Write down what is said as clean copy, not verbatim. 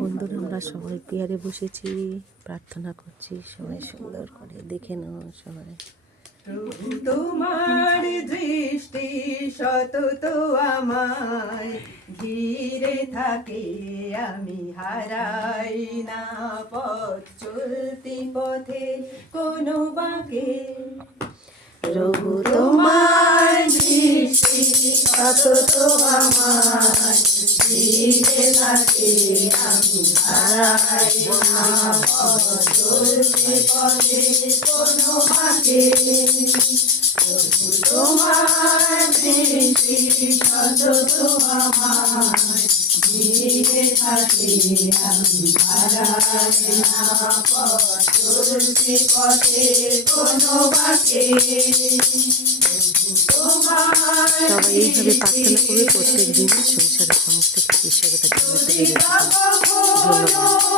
বন্ধুরা আমরা সবাই পেয়ারে বসেছি, প্রার্থনা করছি, সবাই সুন্দর করে দেখে নাও। সবাই তোমার দৃষ্টি সতত আমায় ঘিরে থাকে, আমি হারাই না পথ চলতি পথে কোনো বাঁকে। প্রভু তোমার দৃষ্টি সতত আমায় ঘিরে থাকে, আমি হারাই না পথ চলতি পথে কোনো বাঁকে। তোমার দৃষ্টি সতত আমায় ঘিরে থাকে, আমি হারাই না পথ চলতি পথে কোনো বাঁকে। সবাই এইভাবে প্রার্থনা করবে প্রত্যেক দিন সংসারের সমস্ত কিছু ঈশ্বরের কাছে ধন্যবাদ।